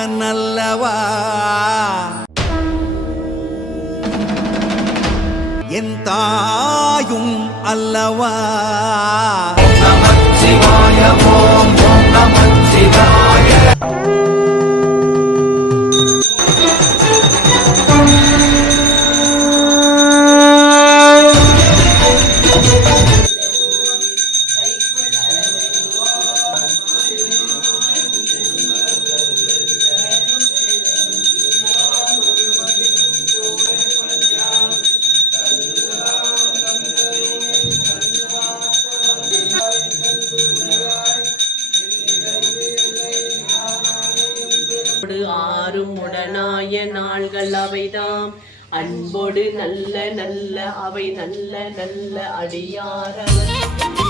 ஒப்பனல்லவா என் தாயும் அல்லவா? நமச்சிவாய ஓம் அன்போடு ஆறும் உடனாய நாள்கள் அவைதாம். அன்போடு நல்ல நல்ல அவை நல்ல நல்ல அடியாரவர்.